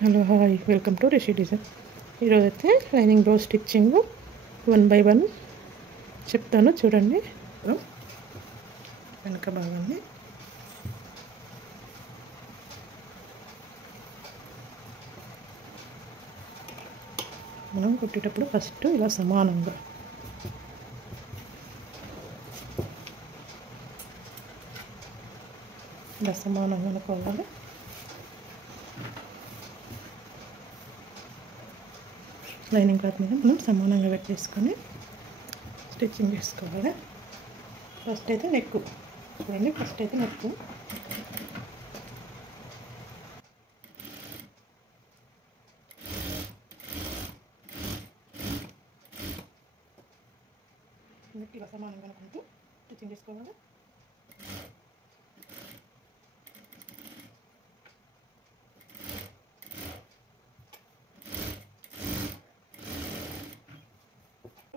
Hello hi welcome to Rishi design. ఈరోజైతే lining blouse stitching 1 by 1 చెప్తాను చూడండి. వెనక భాగాన్ని మనం కుట్టేటప్పుడు ఫస్ట్ ఇలా సమానంగా అనుకోవాలి. లైనింగ్ క్లాత్ మీద మనం సమానంగా పెట్టేసుకొని స్టిచ్చింగ్ చేసుకోవాలి. ఫస్ట్ అయితే నెక్ చూడండి. నెక్ ఇలా సమానంగా అనుకుంటూ స్టిచ్చింగ్ చేసుకోవాలి.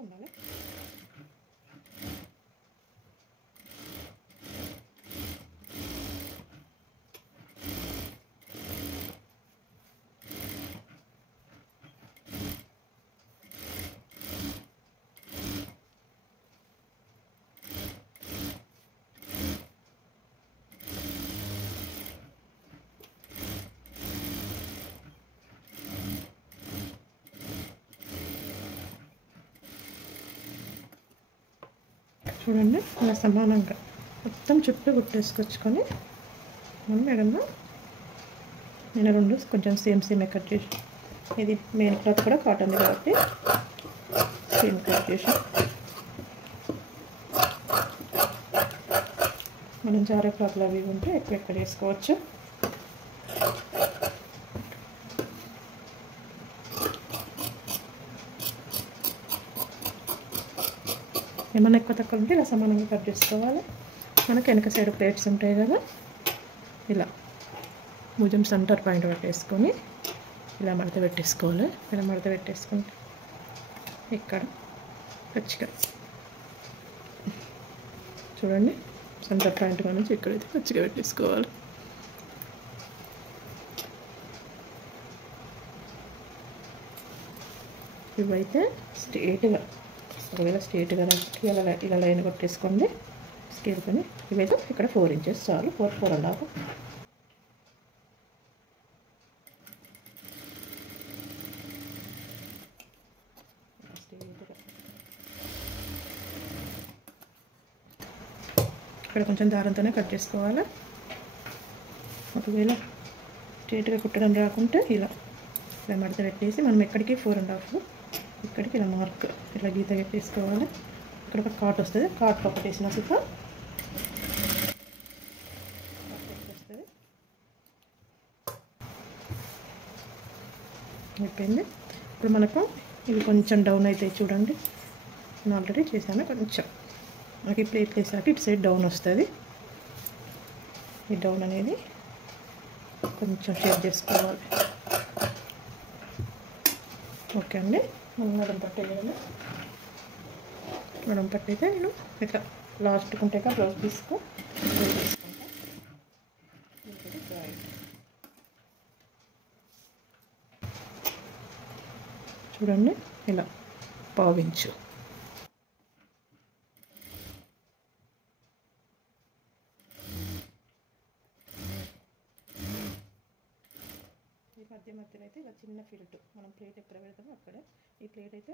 ఉండాలి. చూడండి ఇలా సమానంగా మొత్తం చుట్టూ కుట్టేసుకొచ్చుకొని మనం మేడంలో నేను 2 కొంచెం సేమ్ కట్ చేసి, ఇది మెయిన్ క్లాత్ కూడా కాటన్ కాబట్టి సేమ్ కట్ చేసి మనం జారే క్లాత్లు అవి ఉంటే ఎక్కువ వేసుకోవచ్చు. ఏమైనా ఎక్కువ తక్కువ ఉంటే ఇలా సమానంగా కట్ చేసుకోవాలి. మనకి వెనక సైడ్ ప్లేట్స్ ఉంటాయి కదా, ఇలా భుజం సెంటర్ పాయింట్ పెట్టేసుకొని ఇలా మడత పెట్టేసుకోవాలి. ఇలా మడత పెట్టేసుకుంటే ఇక్కడ ఖచ్చిగా చూడండి సెంటర్ పాయింట్ నుంచి ఇక్కడైతే ఖచ్చిగా పెట్టేసుకోవాలి. ఇవైతే స్ట్రేట్గా, ఒకవేళ స్ట్రేట్గా ఇలా లైన్ కొట్టేసుకోండి స్కేల్ పని. ఇవైతే ఇక్కడ 4 ఇంచెస్ చాలు, 4.5. ఇక్కడ కొంచెం దారంతోనే కట్ చేసుకోవాలి. ఒకవేళ స్ట్రేట్గా కుట్టడం రాకుంటే ఇలా మడత పెట్టేసి మనం ఎక్కడికి 4.5 ఇక్కడికి ఇలా మార్క్ ఇలా గీత పెట్టేసుకోవాలి. ఇక్కడ ఒక కాట్ వస్తుంది, కాట్ ఒకటి వేసిన సుఖ వస్తుంది. అయిపోయింది. ఇప్పుడు మనకు ఇవి కొంచెం డౌన్ అవుతాయి చూడండి. నేను ఆల్రెడీ చేశాను. కొంచెం మనకి ప్లేట్ వేసాక ఇటు సైడ్ డౌన్ వస్తుంది. ఈ డౌన్ అనేది కొంచెం షేప్ చేసుకోవాలి. ఓకే అండి. నడం పట్టేయాలి. నడం పట్టయితే నేను ఇట్లా లాస్ట్కి ఉంటే బ్లౌజ్ తీసుకుంటా. చూడండి ఇలా పావించు. ఈ మధ్యలో అయితే ఇలా చిన్న ఫిల్ట్ మనం ప్లేట్ ఎక్కడ పెడతామో అక్కడే. ఈ ప్లేట్ అయితే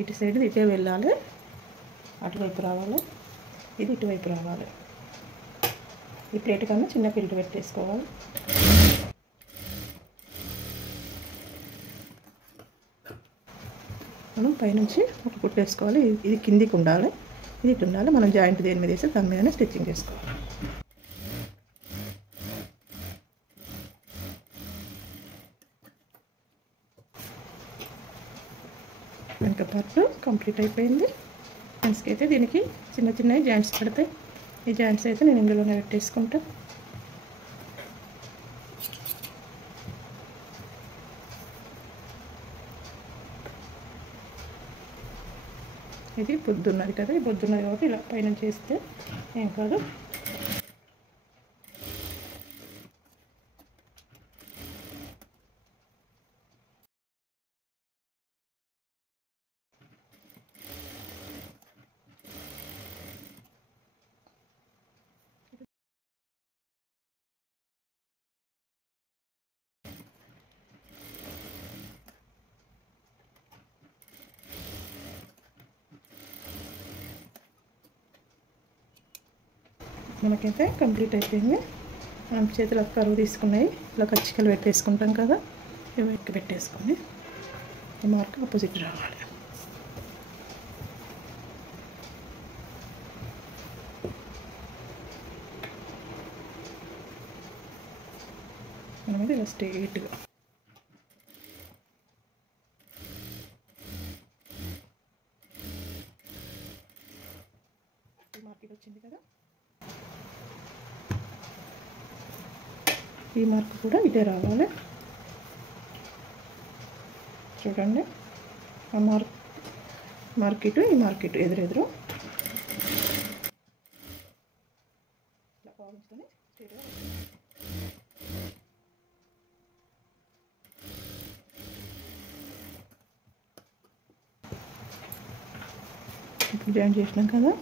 ఇటు సైడ్ ఇటే వెళ్ళాలి, అటువైపు రావాలి, ఇది ఇటువైపు రావాలి. ఈ ప్లేట్ కన్నా చిన్న ఫిల్ట్ పెట్టేసుకోవాలి. మనం పైనుంచి ఒక కుట్టేసుకోవాలి. ఇది కిందికి ఉండాలి, ఇది ఇటు ఉండాలి. మనం జాయింట్ దేని మీద వేసి దాని మీదనే స్టిచ్చింగ్ చేసుకోవాలి. వెనక పార్ట్ కంప్లీట్ అయిపోయింది. హ్యాండ్స్కి అయితే దీనికి చిన్న జాయింట్స్ పడతాయి. ఈ జాయింట్స్ అయితే నేను ఇందులోనే పెట్టేసుకుంటా. ఇది బొద్దున్నది కదా, ఈ బొద్దున్నది కాబట్టి ఇలా పైన చేస్తే ఏం కాదు. మనకైతే కంప్లీట్ అయిపోయింది. మనం చేతిలో కరువు తీసుకున్నాయి ఇలా కచ్చికలు పెట్టేసుకుంటాం కదా, ఇవి ఎక్కి పెట్టేసుకొని ఈ మార్క్ ఆపోజిట్ రావాలి. మనం ఇలా స్ట్రైట్గా మార్కెట్ వచ్చింది కదా, ఈ మార్క్ కూడా ఇదే రావాలి. చూడండి, ఆ మార్కెట్ ఈ మార్కెట్ ఎదురెదురు ఇలా పావించుకొని స్ట్రైట్గా ఇప్పుడు జాయిన్ చేసినాం కదా,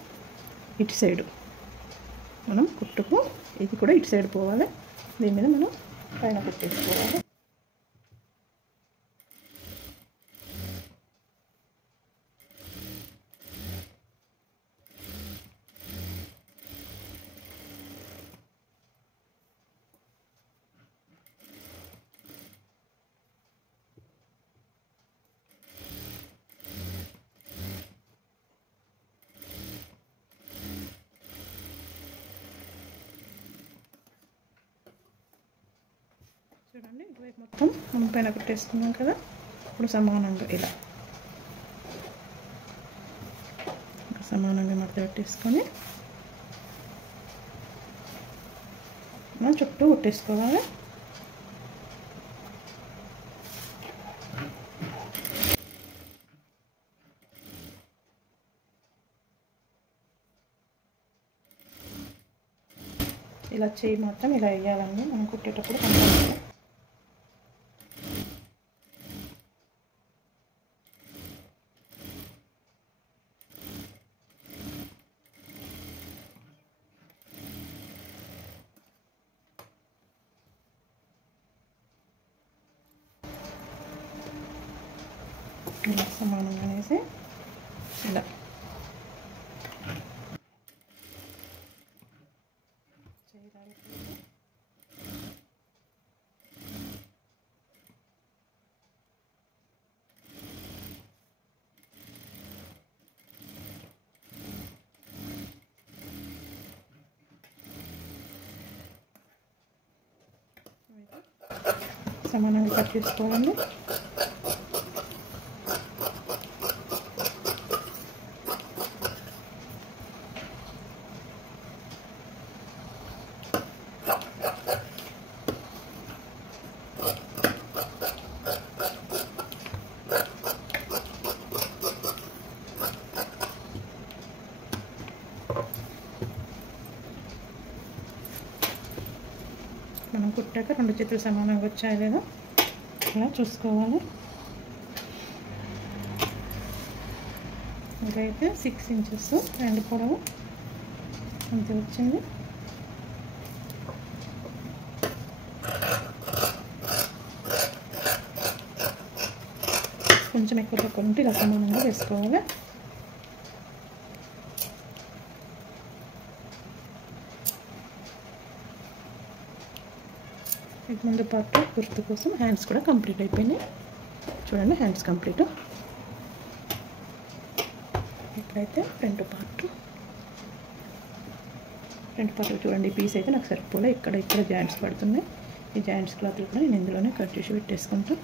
ఇటు సైడు మనం కుట్టుకు ఇది కూడా ఇటు సైడ్ పోవాలి. దీని మీద మనం పైన కుట్టేసుకోవాలి. చూడండి, ఇటువైపు మొత్తం మనం పైన కుట్టేసుకున్నాం కదా. ఇప్పుడు సమానంగా ఇలా సమానంగా మడత పెట్టేసుకొని మనం చుట్టూ కుట్టేసుకోవాలి. ఇలా చేయి మాత్రం ఇలా వేయాలండి మనం కుట్టేటప్పుడు కంపల్సరీ. ఇలా సమానంగా వేసి ఇలా సమానంగా కట్ చేసుకోవాలండి. మనం కుట్టాక రెండు చేతులు సమానంగా వచ్చాయి లేదా ఇలా చూసుకోవాలి. ఇదైతే 6 ఇంచెస్ రెండు పొడవు అంతే వచ్చింది. కొంచెం ఎక్కువ తక్కువ ఉంటే ఇలా సమానంగా వేసుకోవాలి. ముందు పార్ట్ గుర్తు కోసం హ్యాండ్స్ కూడా కంప్లీట్ అయిపోయినాయి. చూడండి, హ్యాండ్స్ కంప్లీట్. ఇప్పుడైతే ఫ్రంట్ పార్ట్ చూడండి. ఈ పీస్ అయితే నాకు సరిపోలే, ఇక్కడ జాయింట్స్ పడుతున్నాయి. ఈ జాయింట్స్ క్లాత్లు కూడా నేను ఇందులోనే కట్ చేసి పెట్టేసుకుంటాను.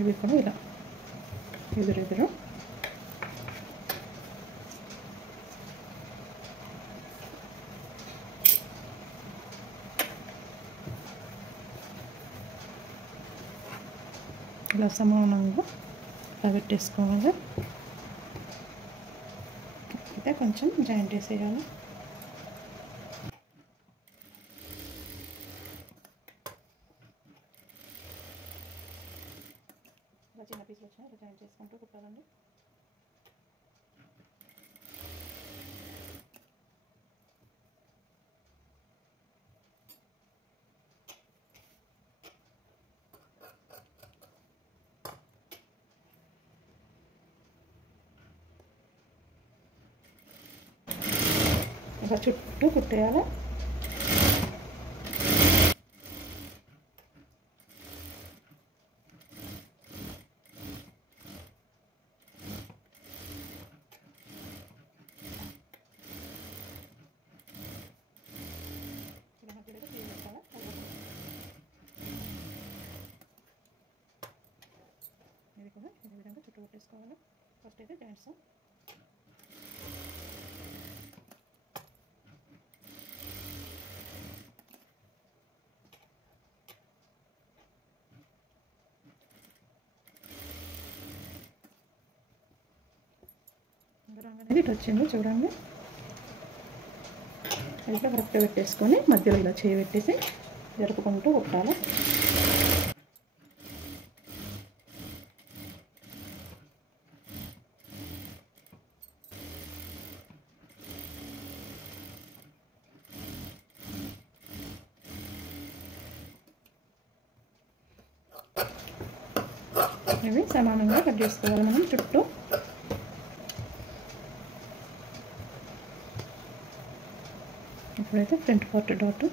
ఇవి కూడా ఇలా ఎదురెదురు ఇలా సమానంగా ఇలా పెట్టేసుకోవాలి. అయితే కొంచెం జాయింట్ వేసేయాలి. ఇలా చిన్న పీసులు వచ్చినా ఇలా జాయింట్ చేసుకుంటూ కుట్టాలండి. ఇలా చుట్టూ కుట్టేయాలి. ఇది కూడా ఇదే విధంగా చుట్టూ కుట్టేసుకోవాలి. ఫస్ట్ అయితే జాయింట్స్ అనేది ఇటు వచ్చింది చూడండి. ఇట్లా కరెక్ట్గా పెట్టేసుకొని మధ్యలో ఇలా చేయి పెట్టేసి జరుపుకుంటూ కుట్టాలి. ఇవి సమానంగా కట్ చేసుకోవాలి మనం చుట్టూ. ఇప్పుడైతే ఫ్రంట్ పార్ట్ డాట్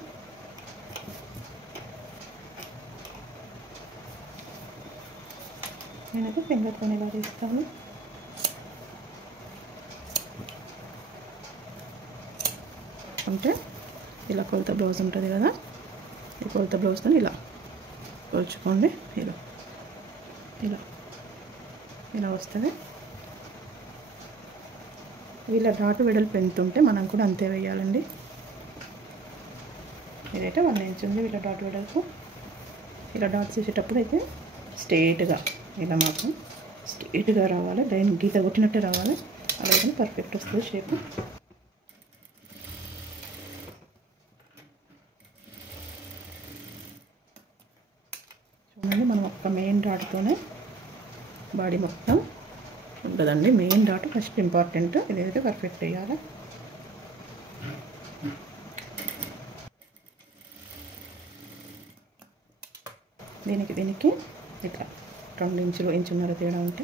నేనైతే ఫింగర్తో ఇలా తీస్తాను. అంటే ఇలా కొలత బ్లౌజ్ ఉంటుంది కదా, ఈ కొలత బ్లౌజ్తో ఇలా కొలుచుకోండి. ఇలా ఇలా ఇలా వస్తుంది. ఇలా డాట్ వెడల్పు ఎంత ఉంటే మనం కూడా అంతే వేయాలండి. ఇదైతే 1 ఇంచ్ ఉంది ఇలా డాట్ వెడల్పు. ఇలా డాట్స్ వేసేటప్పుడు అయితే స్ట్రెయిట్గా ఇలా మాత్రం స్ట్రెయిట్గా రావాలి, లైన్ గీత కొట్టినట్టే రావాలి. అలాగే పర్ఫెక్ట్ వస్తుంది షేప్. చూడండి, మనం ఒక్క మెయిన్ డాట్తోనే బాడీ మొత్తం ఉంటుందండి. Main dot first important. ఇదైతే పర్ఫెక్ట్ వేయాలి. దీనికి ఇట్లా 2 ఇంచులు ఇంచున్నర తేడా ఉంటే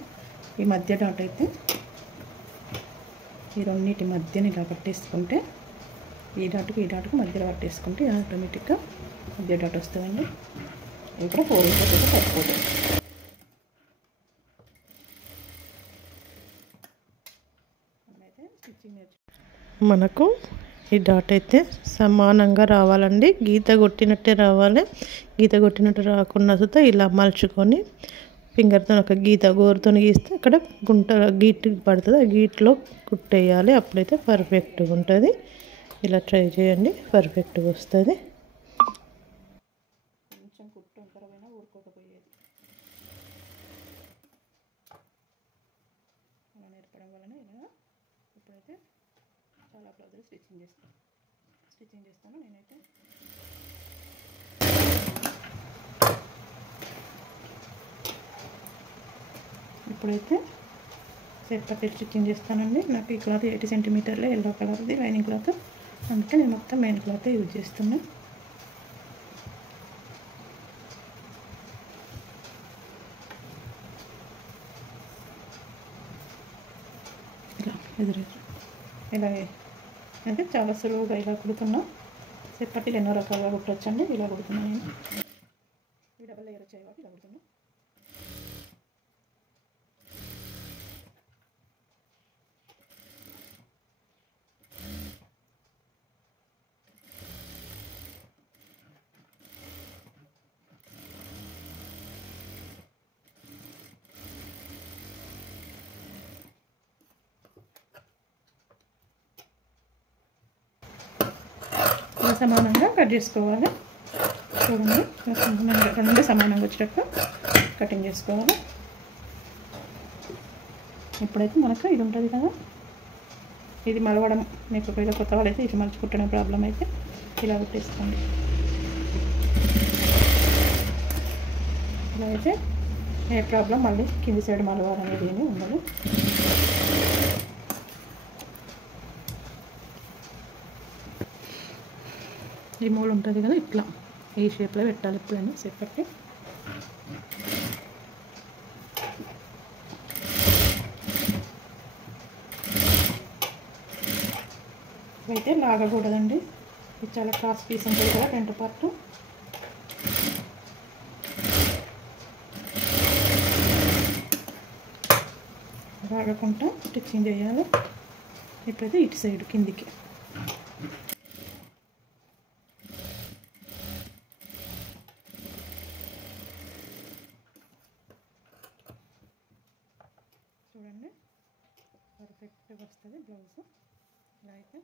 ఈ మధ్య డాట్ అయితే ఈ రెండింటి మధ్యని ఇలా పట్టేసుకుంటే ఈ డాట్కు మధ్యలో పట్టేసుకుంటే ఆటోమేటిక్గా మధ్య డాట్ వస్తుందండి. ఇప్పుడు 4 ఇంచెస్ అయితే సరిపోతుంది. మనకు ఈ డాట్ అయితే సమానంగా రావాలండి. గీత కొట్టినట్టే రావాలి. గీత కొట్టినట్టు రాకుండా వస్తే ఇలా మలుచుకొని ఫింగర్తో ఒక గీత గోరుతో గీస్తే అక్కడ గుంట గీటు పడుతుంది. ఆ గీట్లో కుట్టేయాలి. అప్పుడైతే పర్ఫెక్ట్గా ఉంటుంది. ఇలా ట్రై చేయండి, పర్ఫెక్ట్గా వస్తుంది. కొంచెం కుట్టు అంతరమైనా ఊరుకోకపోయేది. అలా నేర్పడం వలన ఇలా ఇప్పుడైతే చాలా బ్లౌజులు స్టిచ్చింగ్ చేస్తాను నేనైతే. ఇప్పుడైతే సెపరేట్ స్టిచ్చింగ్ చేస్తానండి. నాకు ఈ క్లాత్ 80 సెంటీమీటర్లే ఎల్లో కలర్ది లైనింగ్ క్లాత్, అందుకే నేను మొత్తం మెయిన్ క్లాత్ యూజ్ చేస్తున్నాను. ఇలా ఇలా అయితే చాలా సులువుగా ఇలా కుడుతున్నా. సెపరేట్ ఎన్నో రకాలుగా కుట్టొచ్చండి. ఇలా కుడుతున్నాను నేను. ఈ డబల్ లేయర్ వచ్చాయి కాబట్టి ఇలా కుడుతున్నా. సమానంగా కట్ చేసుకోవాలి. చూడండి, రెండు సమానంగా వచ్చేటప్పుడు కటింగ్ చేసుకోవాలి. ఇప్పుడైతే మనకు ఇది ఉంటుంది కదా, ఇది మలవడం మీకు ఒకవేళ కొత్త వాళ్ళైతే ఇది మలిచి కుట్టడం ప్రాబ్లం అయితే ఇలా పెట్టేసుకోండి. ఇలా అయితే ఏ ప్రాబ్లం మళ్ళీ కింది సైడ్ మలవాలనేది ఏమీ ఉండదు. ఈ మూలు ఉంటుంది కదా, ఇట్లా ఈ షేప్లో పెట్టాలి ఎప్పుడైనా సెపరేట్. ఇవైతే లాగకూడదండి, ఇది చాలా క్రాస్ పీస్ ఉంటుంది కదా ఫ్రంట్ పార్ట్. లాగకుండా స్టిచ్చింగ్ చేయాలి. ఇప్పుడైతే ఇటు సైడ్ కిందికి చూడండి, పర్ఫెక్ట్గా వస్తుంది బ్లౌజ్. ఇలా అయితే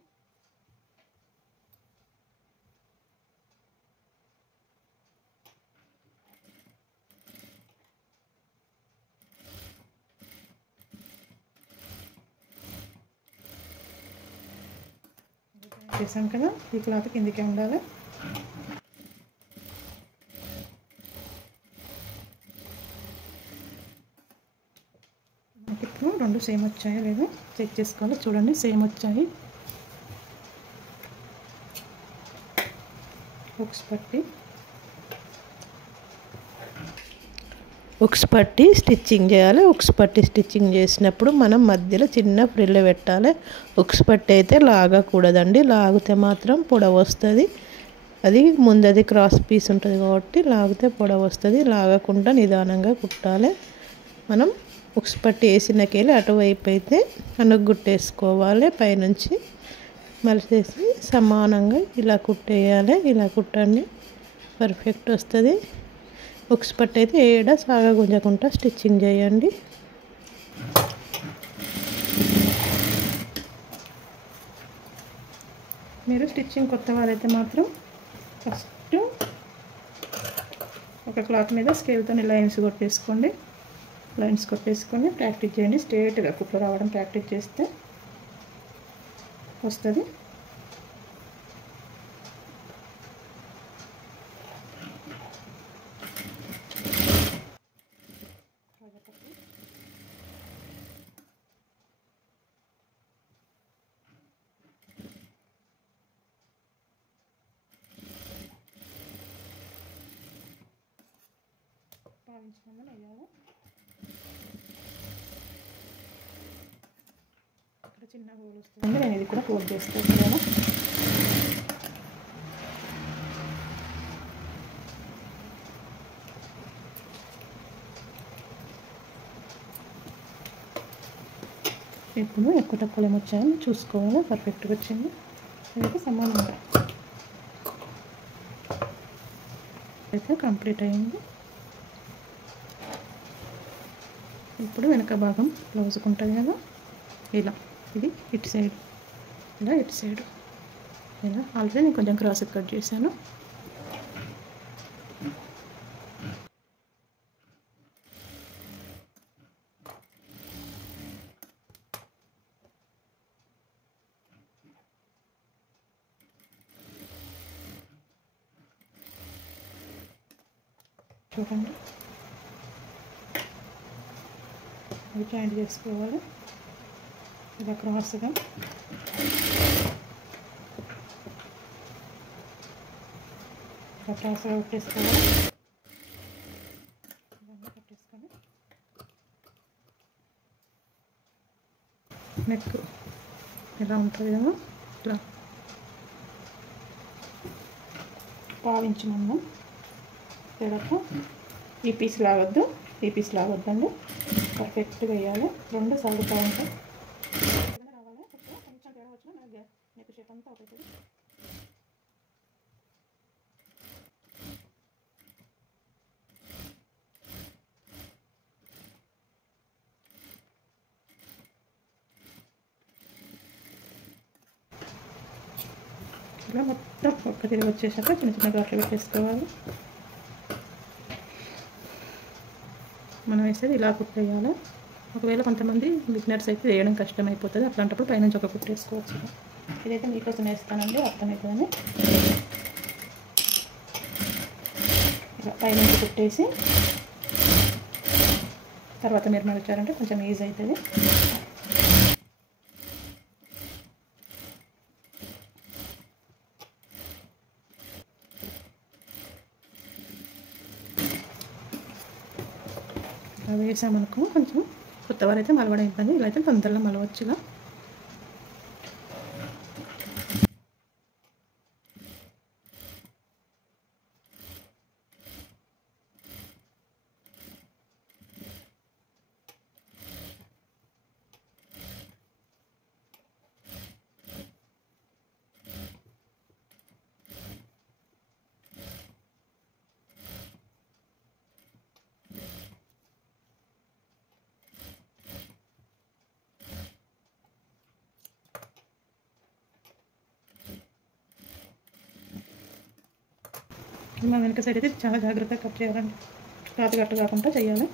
చేసాం కదా, ఈ క్లాత్ కిందికే ఉండాలి. మనకి ఇప్పుడు రెండు సేమ్ వచ్చాయో లేదో చెక్ చేసుకోవాలి. చూడండి, సేమ్ వచ్చాయి. ఉక్స్ పట్టి స్టిచ్చింగ్ చేయాలి. ఉక్స్ పట్టి స్టిచ్చింగ్ చేసినప్పుడు మనం మధ్యలో చిన్న ఫ్రిల్ పెట్టాలి. ఉక్స్ పట్టి అయితే లాగకూడదండి, లాగితే మాత్రం పొడవు వస్తుంది. అది ముందది క్రాస్ పీస్ ఉంటుంది కాబట్టి లాగితే పొడవు వస్తుంది. లాగకుండా నిదానంగా కుట్టాలి. మనం ఉక్స్ పట్టి వేసినకెళ్ళి అటువైపు అయితే అనుగుట్టేసుకోవాలి. పైనుంచి మలిసేసి సమానంగా ఇలా కుట్టేయాలి. ఇలా కుట్టండి, పర్ఫెక్ట్ వస్తుంది. ఉక్స్ పట్టి అయితే ఏడ సాగ గుంజకుండా స్టిచ్చింగ్ చేయండి. మీరు స్టిచ్చింగ్ కొత్త వారైతే మాత్రం ఫస్ట్ ఒక క్లాత్ మీద స్కేల్తో లైన్స్ కొట్టేసుకోండి. లైన్స్ కొట్టేసుకొని ప్రాక్టీస్ చేయండి. స్ట్రేట్గా కుట్లు రావడం ప్రాక్టీస్ చేస్తే వస్తుంది. పావించకుండా వేయాలి. ఇక్కడ చిన్న హోల్ వస్తుంది, నేను ఇది కూడా ఫోల్డ్ చేసుకోవచ్చు కదా. ఇప్పుడు ఎక్కువ తక్కువ ఏమొచ్చాయని చూసుకోవాలి. పర్ఫెక్ట్గా వచ్చింది. అయితే సమానంగా అయితే కంప్లీట్ అయింది. ఇప్పుడు వెనక భాగం బ్లౌజ్కి ఉంటుంది కదా, ఇలా ఇది ఇటు సైడ్, ఇలా ఇటు సైడ్, ఇలా ఆల్రెడీ నేను కొంచెం క్రాస్ కట్ చేశాను. చూడండి, అవి జాయింట్ చేసుకోవాలి. ఇలా క్రాస్గా ఇలా క్రాస్గా పెట్టేసుకోవాలి. ఇవన్నీ పెట్టేసుకొని నెక్ ఇలా ఉంటుంది కదా, ఇట్లా పావించి మనం తేడాక ఈ పీస్ లాగొద్దు, ఈ పీస్ లాగొద్దండి, పర్ఫెక్ట్గా వేయాలి. రెండు సర్దుతూ ఉంటాయి. రావాలి కొంచెం తేడా వచ్చినా మనకి నెక్ షేప్ అంతా అవుతుంది. ఇలా మొత్తం ఒక్క తిరిగి వచ్చేసాక చిన్న చిన్న ఘాట్లు పెట్టేసుకోవాలి. మనం వేసేది ఇలా కుట్టేయాలి. ఒకవేళ కొంతమంది బిగినర్స్ అయితే వేయడం కష్టమైపోతుంది, అట్లాంటప్పుడు పైనుంచి ఒక కుట్టేసుకోవచ్చు. ఇదైతే మీకోసం వేస్తానండి, అర్థమవుతుందని. ఇలా పైనుంచి కుట్టేసి తర్వాత మీరు మలిచారంటే కొంచెం ఈజీ అవుతుంది. అవి వేసామనుకో కొంచెం కొత్తవారైతే మలవడం ఇబ్బంది, ఇలా అయితే తొందరగా మలవచ్చుగా. మన వెనక సైడ్ అయితే చాలా జాగ్రత్తగా కట్ చేయాలండి, క్లాత్ కట్టు కాకుండా చేయాలి.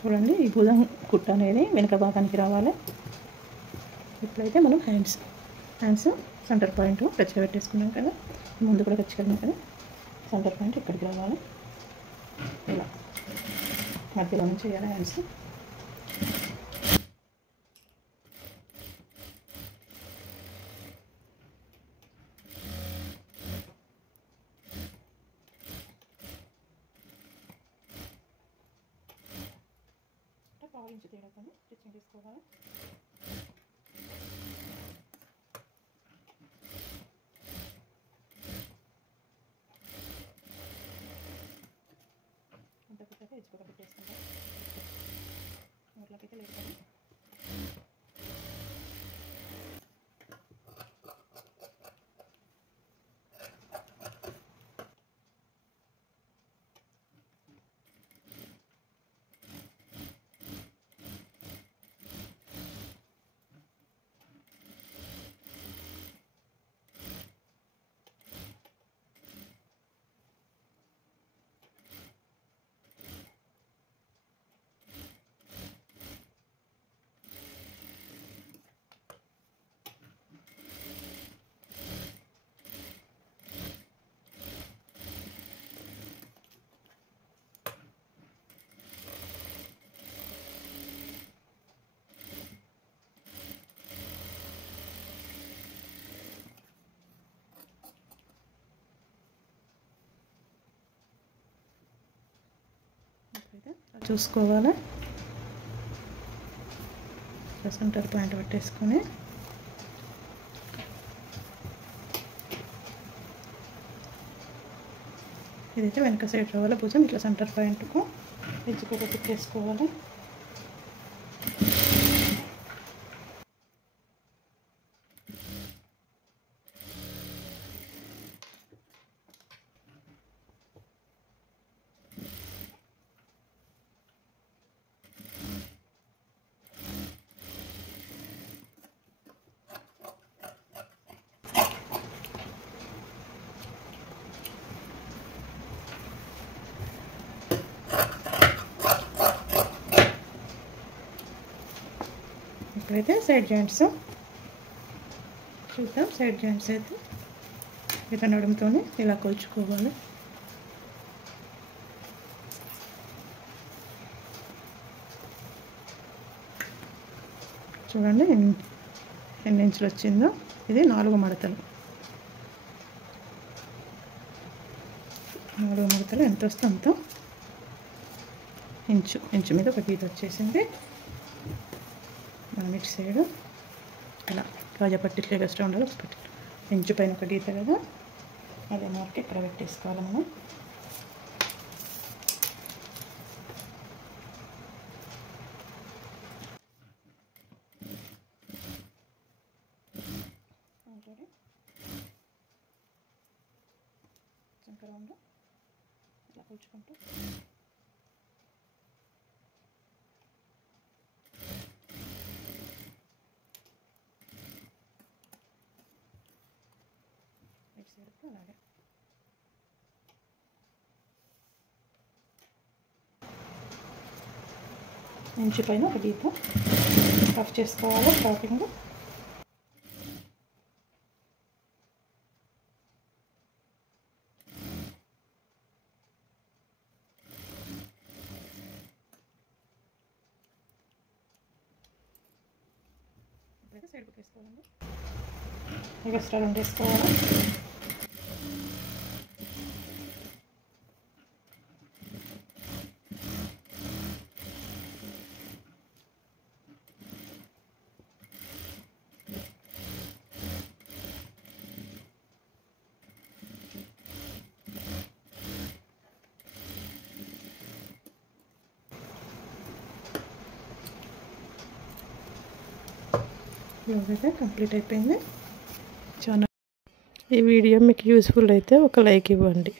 చూడండి, ఈ భుజం కుట్ట అనేది వెనక భాగానికి రావాలి. ఇప్పుడైతే మనం హ్యాండ్స్ సెంటర్ పాయింట్ గచ్చిగా పెట్టేసుకున్నాం కదా, ముందు కూడా గచ్చికెళ్ళాం కదా, సెంటర్ పాయింట్ ఇక్కడికి రావాలి. ఇలా మధ్యలో నుంచి చేయాలి హ్యాండ్స్. పావు ఇంచు తేడాతో స్టిచ్చింగ్ తీసుకోవాలి. అంత కుట్టాక ఎచ్చుకోక పెట్టేసుకుంటాం. నోట్లకైతే లేదు కదా. చూసుకోవాలి. సెంటర్ పాయింట్ పెట్టేసుకొని ఇదైతే వెనక సైడ్ రావాలి. భుజం ఇట్లా సెంటర్ పాయింట్కు ఎడ్జ్కి పెట్టేసుకోవాలి. ఇప్పుడైతే సైడ్ జాయింట్స్ చూద్దాం. సైడ్ జాయింట్స్ అయితే ఇతర నడుముతో ఇలా కొలుచుకోవాలి. చూడండి ఎన్ని ఇంచులు వచ్చిందో. ఇది 4 మడతలు. 4 మడతలు ఎంత వస్తే అంత ఇంచు మీద ఒక గీత వచ్చేసింది. మనం ఇటు సైడు ఇలా కాజా పట్టిట్లు ఎక్స్ట్రా ఉండాలి. ఇంచు పైన ఒక గీత కదా, అదే మార్క్ ఇక్కడ పెట్టేసుకోవాలి మనం. చంకరంలో ఇలా కూర్చుకుంటూ అలాగే ఇంచు పైన ఒక గీత కట్ చేసుకోవాలి. స్టార్టింగ్ ఇప్పుడైతే సైడ్ బుక్ వేసుకోవాలండి. ఎక్స్ట్రా 2 వేసుకోవాలి. బ్లౌజ్ అయితే కంప్లీట్ అయిపోయింది. చాలా ఈ వీడియో మీకు యూస్ఫుల్ అయితే ఒక లైక్ ఇవ్వండి.